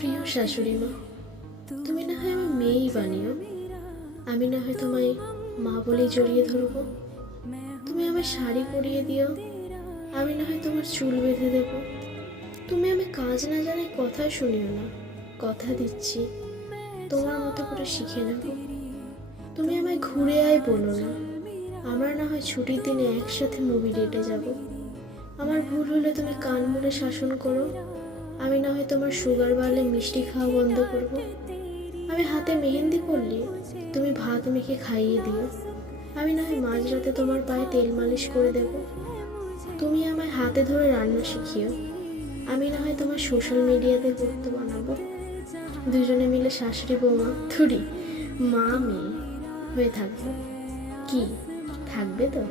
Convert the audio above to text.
প্রিয় শাশুড়ি মা, তুমি না হয় আমি মেয়েই বানিও। আমি না হয় তোমায় মা বলেই জড়িয়ে ধরবো। তুমি আমায় শাড়ি পরিয়ে দিও। আমি না হয় তোমার চুল বেঁধে দেবো। তুমি আমি কাজ না জানাই কথা শুনিও না। কথা দিচ্ছি, তোমার মতো করে শিখে নেব। তুমি আমায় ঘুরে আয় বলো না। আমরা না হয় ছুটির দিনে একসাথে মুভি ডেটে যাব। আমার ভুল হলে তুমি কান মুড়ে শাসন করো। আমি না হয় তোমার সুগার বাড়লে মিষ্টি খাওয়া বন্ধ করব। আমি হাতে মেহেন্দি পরলে তুমি ভাত মেখে খাইয়ে দিও। আমি না হয় মাঝরাতে তোমার পায়ে তেল মালিশ করে দেব। তুমি আমায় হাতে ধরে রান্না শিখিও। আমি না হয় তোমার সোশ্যাল মিডিয়াতে করতে বানাবো। দুজনে মিলে শাশুড়ি বৌমা থুড়ি মা, মেয়ে হয়ে থাকব। কি? থাকবে তো?